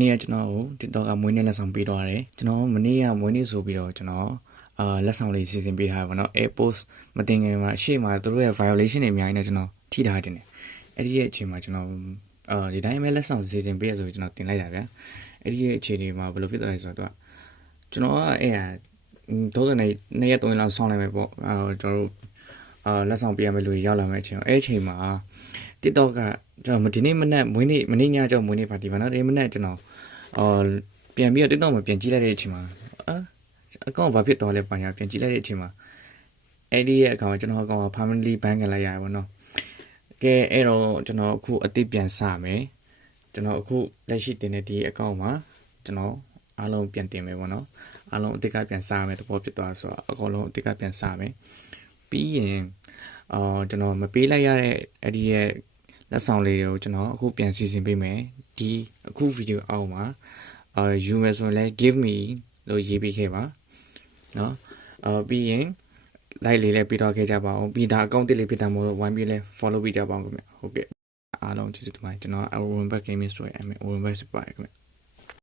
နေ့ကကျွန်တော်ကို TikTok ကမွေးနေ့လက်ဆောင်ပေးတော့ရတယ်ကျွန်တော်မနေ့ကမွေးနေ့ဆိုပြီးတော့ကျွန်တော်လက်ဆောင်လေးစီစဉ်ပေးထားတယ်ဗောနော် AirPods မတင်ခင်မှာရှေ့မှာသူတို့ရဲ့ violation တွေအများကြီးနဲ့ကျွန်တော်ထိထားတင်တယ်အဲ့ဒီရဲ့အချိန်မှာကျွန်တော်ဒီတိုင်းပဲလက်ဆောင်စီစဉ်ပေးရဆိုကျွန်တော်တင်လိုက်တာဗျာအဲ့ဒီရဲ့အခြေအနေမှာဘယ်လိုဖြစ်သွားလဲဆိုတော့ကျွန်တော်ကအဲ့ဟာ2ရက်3ရက်လောက်ဆောင်းလိုက်မယ်ပေါ့ကျွန်တော်တို့လက်ဆောင်ပေးရမယ့်လူတွေရောက်လာမယ့်အချိန်အဲ့အချိန်မှာ TikTok ကကျွန်တော်ဒီနေ့မနေ့ညကျွန်တော်မွေးနေ့ပါတီပါနော်ဒီမနေ့ကျွန်တော်ပြန်ပြီးတော့ TikTok မှာပြန်ကြည့်လိုက်တဲ့အချိန်မှာအကောင့်ဘာဖြစ်သွားလဲပါညာပြန်ကြည့်လိုက်တဲ့အချိန်မှာအဲ့ဒီရဲ့အကောင့်ကျွန်တော်အကောင့်က permanently ban ခံလိုက်ရတယ်ပေါ့နော်ကဲအဲ့တော့ကျွန်တော်အခုအသစ်ပြန်စမယ်ကျွန်တော်အခုလက်ရှိတင်တဲ့ဒီအကောင့်မှာကျွန်တော်အားလုံးပြန်တင်မယ်ပေါ့နော်အားလုံးအသစ်ကပြန်စမယ်တဘောဖြစ်သွားဆိုတော့အကုန်လုံးအသစ်ကပြန်စမယ်ပြီးရင်ကျွန်တော်မပေးလိုက်ရတဲ့အဲ့ဒီရဲ့လက်ဆောင်လေးတွေကိုကျွန်တော်အခုပြန်စီစဉ်ပေးမယ်ဒီအခုဗီဒီယိုအောက်မှာယူမယ်ဆိုရင်လည်း give me လို့ရေးပေးခဲ့ပါเนาะပြီးရင် like လေးလည်းပေးတော့ခဲ့ကြပါအောင်ပြီးဒါအကောင့်တစ်လေးဖြစ်တာမို့လို့ one ပြီးလဲ follow ပေးကြပါအောင်ခင်ဗျဟုတ်ကဲ့အားလုံးကျေးဇူးတင်ပါတယ်ကျွန်တော် Owen Back Gaming Store အမေ Owen Back ပါတယ်ခင်ဗျ